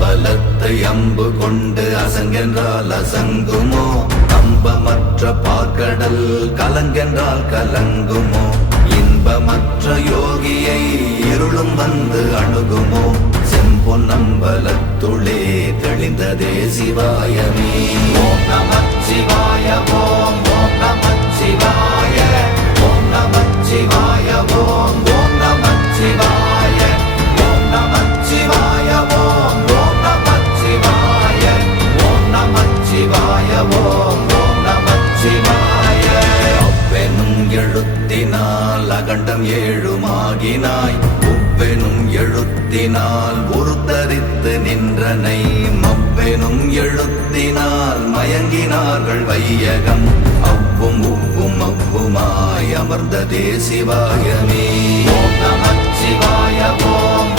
அம்பலத்தை அம்பு கொண்டு அசங்கென்றால் அசங்குமோ? கம்பமற்ற பார்க்கடல் கலங்கென்றால் கலங்குமோ? இன்பமற்ற யோகியை இருளும் வந்து அணுகுமோ? செம்பொன்னம்பலத்துளே தெளிந்ததே சிவாயமே. ஓம் நமச்சிவாய ஓம் ஓம் நமச்சிவாய ஓம் நமச்சிவாய ஓம் ஓம் நமச்சிவாய ஓம் நமச்சிவாய ஓம் ஓம் நமச்சிவாய ஓம் நமச்சிவாய ஓம் ஓம் நமச்சிவாய. அவ்வெனும் எழுத்தினால் அகண்டம் ஏழுமாகினாய், உவ்வெனும் எழுத்தினால் உருத்தரித்து நின்றனை, மவ்வெனும் எழுத்தினால் மயங்கினார்கள் வையகம். அவ்வும் உவ்வும் அவ்வுமாய் அமர்ந்ததே சிவாயமே. ஓம் நமச்சிவாய ஓம்